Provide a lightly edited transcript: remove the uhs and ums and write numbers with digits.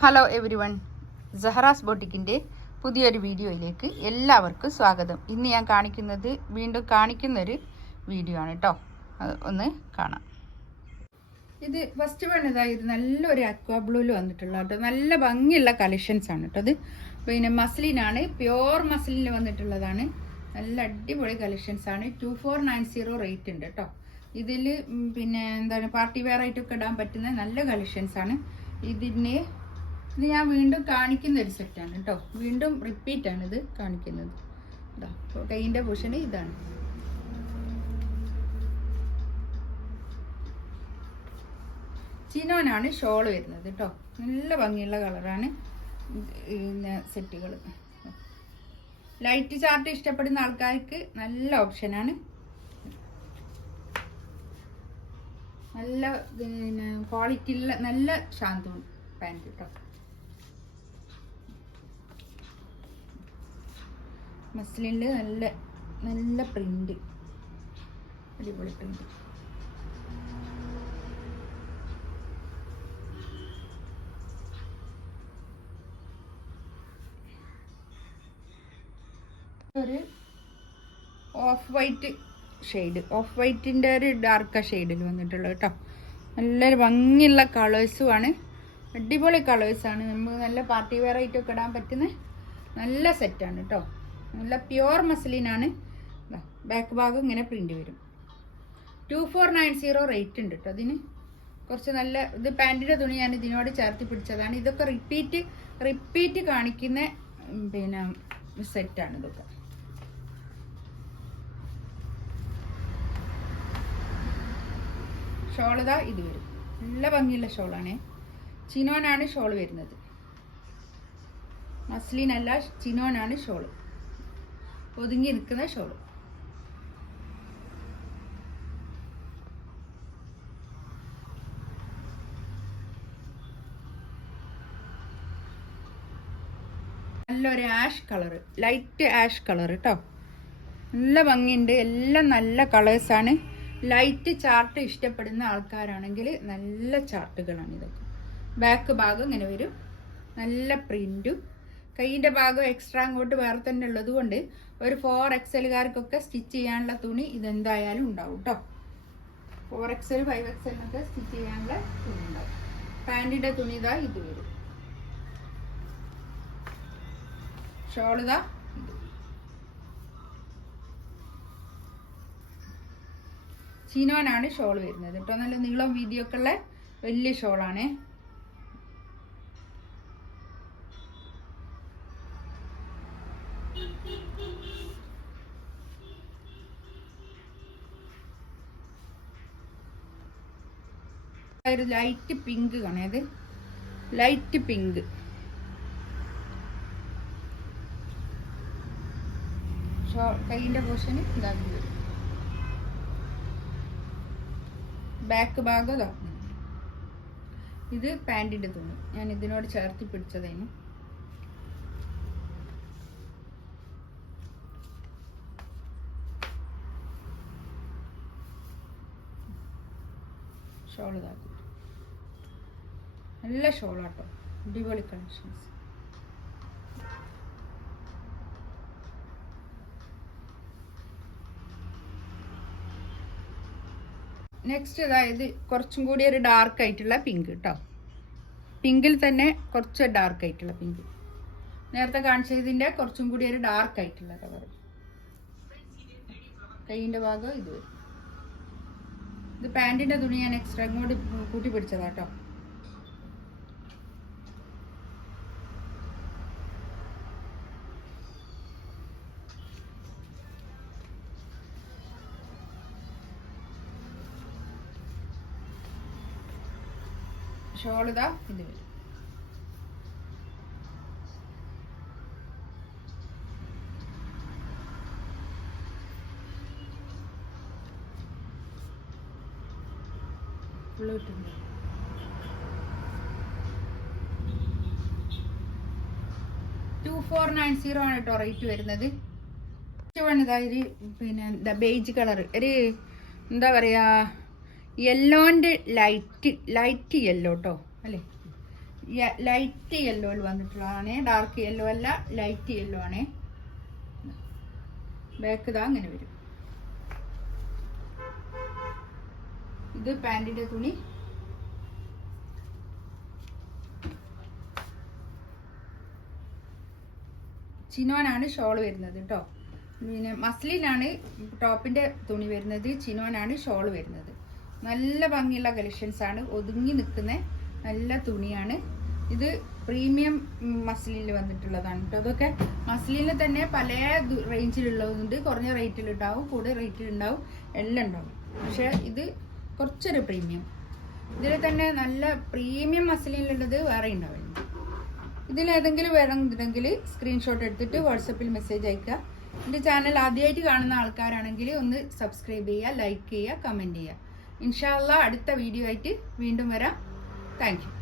Hello every one, സഹറാസ് ബോട്ടിക്കിൻ്റെ പുതിയൊരു വീഡിയോയിലേക്ക് എല്ലാവർക്കും സ്വാഗതം. ഇന്ന് ഞാൻ വീണ്ടും കാണിക്കുന്നൊരു വീഡിയോ ആണ് കേട്ടോ. അത് ഒന്ന് കാണാം. ഇത് ഫസ്റ്റ് ഇത് നല്ലൊരു അക്വാ ബ്ലൂവിൽ വന്നിട്ടുള്ള കേട്ടോ. നല്ല ഭംഗിയുള്ള കളക്ഷൻസ് ആണ് കേട്ടോ. അത് പിന്നെ മസ്ലിനാണ്, പ്യോർ മസ്ലിനിൽ വന്നിട്ടുള്ളതാണ്. നല്ല അടിപൊളി കളക്ഷൻസ് ആണ്. 2490 റേറ്റ് ഉണ്ട് കേട്ടോ. ഇതിൽ പിന്നെ എന്താണ് പാർട്ടി വെയർ ആയിട്ടൊക്കെ ഇടാൻ പറ്റുന്ന നല്ല കളക്ഷൻസ് ആണ്. ഇത് ഞാൻ വീണ്ടും കാണിക്കുന്ന ഒരു സെറ്റാണ് കേട്ടോ. വീണ്ടും റിപ്പീറ്റ് ആണ് ഇത് കാണിക്കുന്നത്. ഇതാ കൈയിൻ്റെ പൊസിഷൻ ഇതാണ്. ചിനോനാണ് ഷോൾ വരുന്നത് കേട്ടോ. നല്ല ഭംഗിയുള്ള കളറാണ് സെറ്റുകൾ. ലൈറ്റ് ചാർട്ട് ഇഷ്ടപ്പെടുന്ന ആൾക്കാർക്ക് നല്ല ഓപ്ഷനാണ്. നല്ല ക്വാളിറ്റിയുള്ള നല്ല ശാന്തവും പാൻറ് കേട്ടോ. മസ്ലിനിൽ നല്ല നല്ല പ്രിന്റ്, അടിപൊളി പ്രിന്റ്. ഒരു ഓഫ് വൈറ്റ് ഷെയ്ഡ്, ഓഫ് വൈറ്റിൻ്റെ ഒരു ഡാർക്ക് ഷെയ്ഡിൽ വന്നിട്ടുള്ളത് കേട്ടോ. നല്ലൊരു ഭംഗിയുള്ള കളേഴ്സുമാണ്, അടിപൊളി കളേഴ്സാണ്. നമുക്ക് നല്ല പാർട്ടി വെയർ ആയിട്ടൊക്കെ ഇടാൻ പറ്റുന്ന നല്ല സെറ്റാണ് കേട്ടോ. നല്ല പ്യുവർ മസ്ലിനാണ്. ബാക്ക് ഭാഗം ഇങ്ങനെ പ്രിന്റ് വരും. 2490 റേറ്റ് ഉണ്ട് കേട്ടോ. അതിന് കുറച്ച് നല്ല ഇത് പാൻറ്റിൻ്റെ തുണി ഞാൻ ഇതിനോട് ചേർത്ത് പിടിച്ചതാണ്. ഇതൊക്കെ റിപ്പീറ്റ് കാണിക്കുന്ന പിന്നെ സെറ്റാണ് ഇതൊക്കെ. ഷോൾ ഇതാ ഇത് വരും. നല്ല ഭംഗിയുള്ള ഷോളാണ്. ചിനോനാണ് ഷോൾ വരുന്നത്, മസ്ലിൻ അല്ല, ചിനോനാണ് ഷോള്. ഒതുങ്ങി നിൽക്കുന്ന ഷോള്. നല്ലൊരു ash colour, light ash colour കേട്ടോ. നല്ല ഭംഗിയുണ്ട്. എല്ലാം നല്ല കളേഴ്സാണ്. ലൈറ്റ് ചാർട്ട് ഇഷ്ടപ്പെടുന്ന ആൾക്കാരാണെങ്കിൽ നല്ല ചാർട്ടുകളാണ് ഇതൊക്കെ. ബാക്ക് ഭാഗം ഇങ്ങനെ വരും, നല്ല പ്രിന്റും. കൈയിൻ്റെ ഭാഗം എക്സ്ട്രാ അങ്ങോട്ട് വേറെ തന്നെ ഉള്ളത് കൊണ്ട് ഒരു 4XLകാർക്കൊക്കെ സ്റ്റിച്ച് ചെയ്യാനുള്ള തുണി ഇതെന്തായാലും ഉണ്ടാവും കേട്ടോ. 4XL 5XL സ്റ്റിച്ച് ചെയ്യാനുള്ള തുണി ഉണ്ടാവും. പാൻറ്റിൻ്റെ തുണി ഇതാ ഇത് വരും. ഷോൾ ഇതാ ഇത്. ചിനോനാണ് ഷോൾ വരുന്നത് കേട്ടോ. നല്ല നീളം വീതിയൊക്കെ ഉള്ള വലിയ ഷോളാണ്. ഒരു ലൈറ്റ് പിങ്ക് കാണേ, അത് ലൈറ്റ് പിങ്ക്. കൈയിൻ്റെ പോർഷന് ഇതാക്കി വരും. ബാക്ക് ഭാഗം ഇതാ. ഇത് പാൻറ്റിൻ്റെ തുണി ഞാൻ ഇതിനോട് ചേർത്ത് പിടിച്ചതേനു. ഷോൾ ഇതാക്കും. നല്ല ഷോളാട്ടോ, അടിപൊളി കളക്ഷൻസ്. നെക്സ്റ്റ് അതായത് കുറച്ചും കൂടി ഒരു ഡാർക്ക് ആയിട്ടുള്ള പിങ്ക് കേട്ടോ. പിങ്കിൽ തന്നെ കുറച്ച് ഡാർക്ക് ആയിട്ടുള്ള പിങ്ക്. നേരത്തെ കാണിച്ചതിൻ്റെ കുറച്ചും കൂടി ഒരു ഡാർക്ക് ആയിട്ടുള്ള കളർ. കൈയിൻ്റെ ഭാഗം ഇത് വരും. ഇത് പാൻറ്റിൻ്റെ തുണി ഞാൻ എക്സ്ട്രാ ഇങ്ങോട്ട് കൂട്ടി പിടിച്ചതാട്ടോ. ഷോൾ ഇതാ ഇത് വരും. ഫുള്ളിട്ടുണ്ട്. 2490 ആണ് കേട്ടോ റേറ്റ് വരുന്നത്. ഇതായത് പിന്നെ ബേജ് കളർ, ഒരു എന്താ പറയുക യെല്ലോൻ്റെ ലൈറ്റ് യെല്ലോ കേട്ടോ അല്ലേ. ലൈറ്റ് യെല്ലോയിൽ വന്നിട്ടുള്ളതാണ്, ഡാർക്ക് യെല്ലോ അല്ല, ലൈറ്റ് യെല്ലോ ആണ്. ബാക്ക് ഇതാ അങ്ങനെ വരും. ഇത് പാൻറിന്റെ തുണി. ചിനോനാണ് ഷോൾ വരുന്നത് കേട്ടോ. പിന്നെ മസ്ലിനാണ് ടോപ്പിന്റെ തുണി വരുന്നത്, ചിനോനാണ് ഷോൾ വരുന്നത്. നല്ല ഭംഗിയുള്ള കളക്ഷൻസ് ആണ്, ഒതുങ്ങി നിൽക്കുന്ന നല്ല തുണിയാണ്. ഇത് പ്രീമിയം മസ്ലിനിൽ വന്നിട്ടുള്ളതാണ് കേട്ടോ. അതൊക്കെ മസ്ലിനിൽ തന്നെ പല റേഞ്ചിലുള്ളതുണ്ട്, കുറഞ്ഞ റേറ്റിലുണ്ടാവും, കൂടുതൽ റേറ്റിലുണ്ടാവും, എല്ലാം ഉണ്ടാവും. പക്ഷെ ഇത് കുറച്ചൊരു പ്രീമിയം. ഇതിൽ തന്നെ നല്ല പ്രീമിയം മസ്ലിനിലുള്ളത് വേറെ ഉണ്ടാവില്ല. ഇതിലേതെങ്കിലും വേണമെന്നുണ്ടെങ്കിൽ സ്ക്രീൻഷോട്ട് എടുത്തിട്ട് വാട്സപ്പിൽ മെസ്സേജ് അയക്കുക. എൻ്റെ ചാനൽ ആദ്യമായിട്ട് കാണുന്ന ആൾക്കാരാണെങ്കിൽ ഒന്ന് സബ്സ്ക്രൈബ് ചെയ്യുക, ലൈക്ക് ചെയ്യുക, കമൻറ്റ് ചെയ്യുക. ഇൻഷാ അല്ലാഹ് അടുത്ത വീഡിയോ ആയിട്ട് വീണ്ടും വരാം. Thank you.